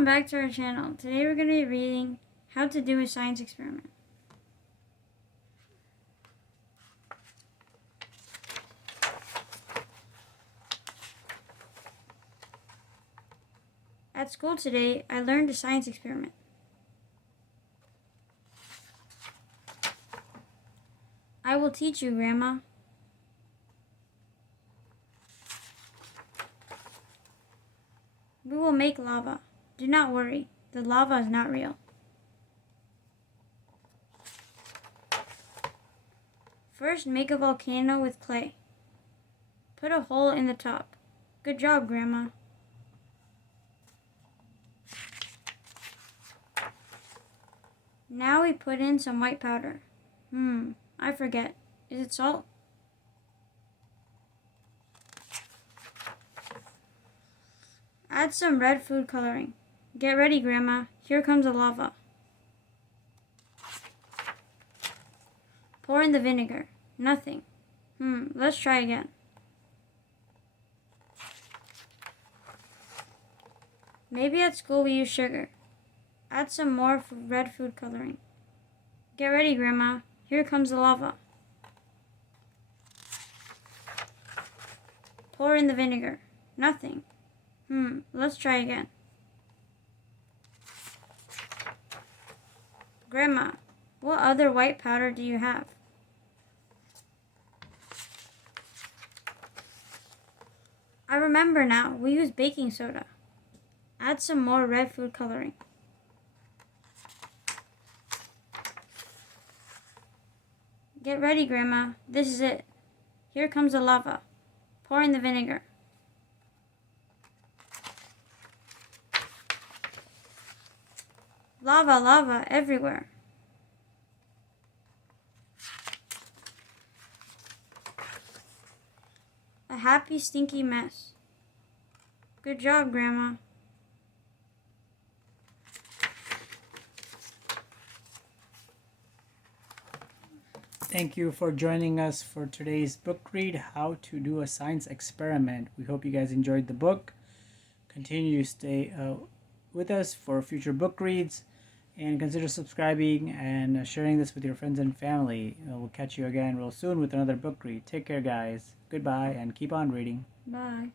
Welcome back to our channel. Today we're going to be reading How to Do a Science Experiment. At school today, I learned a science experiment. I will teach you, Grandma. We will make lava. Do not worry, the lava is not real. First, make a volcano with clay. Put a hole in the top. Good job, Grandma. Now we put in some white powder. I forget. Is it salt? Add some red food coloring. Get ready, Grandma. Here comes the lava. Pour in the vinegar. Nothing. Let's try again. Maybe at school we use sugar. Add some more red food coloring. Get ready, Grandma. Here comes the lava. Pour in the vinegar. Nothing. Let's try again. Grandma, what other white powder do you have? I remember now. We use baking soda. Add some more red food coloring. Get ready, Grandma. This is it. Here comes the lava. Pour in the vinegar. Lava, lava everywhere. A happy, stinky mess. Good job, Grandma. Thank you for joining us for today's book read, How to Do a Science Experiment. We hope you guys enjoyed the book. Continue to stay with us for future book reads, and consider subscribing and sharing this with your friends and family. We'll catch you again real soon with another book read. Take care, guys. Goodbye, and keep on reading. Bye.